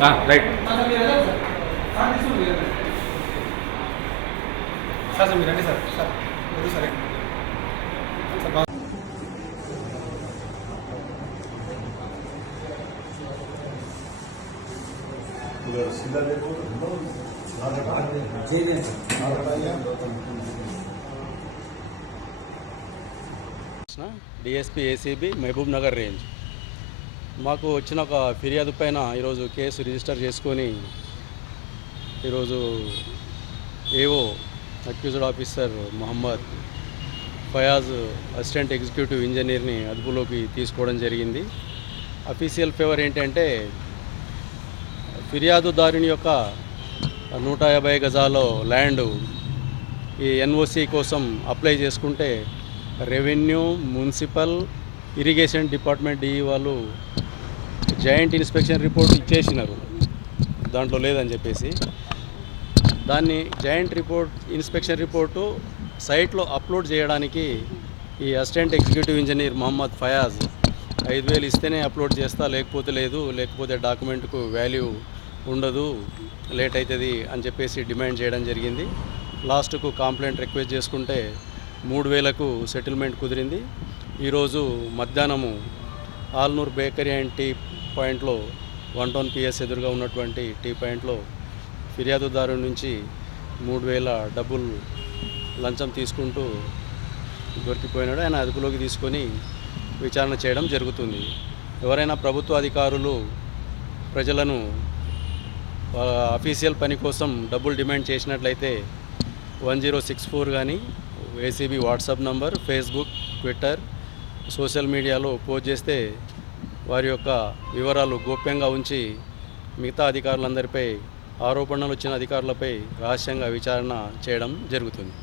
Right sir మీరు రండి sir sir సరే sir DSP ACB Mahabubnagar range మాకు వచ్చిన ఒక ఫిర్యాదు పైన ఈరోజు కేసు రిజిస్టర్ చేసుకొని ఈరోజు ఏవో accused officer Mohammed Fayaz assistant executive ఇంజనీర్ని అదుపులోకి తీసుకోవడం జరిగింది. అఫీషియల్ ఫేవర్ ఏంటంటే ఫిర్యాదుదారుని యొక్క 150 గజాల ల్యాండ్ ఈ ఎన్ఓసి కోసం అప్లై చేసుకుంటే revenue, municipal, irrigation department DE వాళ్ళు జాయింట్ ఇన్స్పెక్షన్ రిపోర్ట్ ఇచ్చేసినారు, దాంట్లో లేదని చెప్పేసి. దాన్ని జాయింట్ ఇన్స్పెక్షన్ రిపోర్టు సైట్లో అప్లోడ్ చేయడానికి ఈ assistant executive engineer Mohammed Fayaz 5,000 ఇస్తేనే అప్లోడ్ చేస్తా, లేకపోతే లేదు, లేకపోతే డాక్యుమెంట్కు వాల్యూ ఉండదు, లేట్ అవుతుంది అని చెప్పేసి డిమాండ్ చేయడం జరిగింది. లాస్ట్కు కంప్లైంట్ రిక్వెస్ట్ చేసుకుంటే 3,000కు సెటిల్మెంట్ కుదిరింది. ఈరోజు మధ్యాహ్నము ఆల్నూర్ బేకరీ అండ్ టీ పాయింట్లో 1 టౌన్ పిఎస్ ఎదురుగా ఉన్నటువంటి టీ పాయింట్లో ఫిర్యాదుదారు నుంచి 3,000 డబ్బులు లంచం తీసుకుంటూ దొరికిపోయినాడు. ఆయన అదుపులోకి తీసుకొని విచారణ చేయడం జరుగుతుంది. ఎవరైనా ప్రభుత్వ అధికారులు ప్రజలను అఫీషియల్ పని కోసం డబ్బులు డిమాండ్ చేసినట్లయితే 1064 కానీ ACB WhatsApp number, Facebook, Twitter, social మీడియాలో పోస్ట్ చేస్తే వారి యొక్క వివరాలు గోప్యంగా ఉంచి మిగతా అధికారులందరిపై, ఆరోపణలు వచ్చిన అధికారులపై రహస్యంగా విచారణ చేయడం జరుగుతుంది.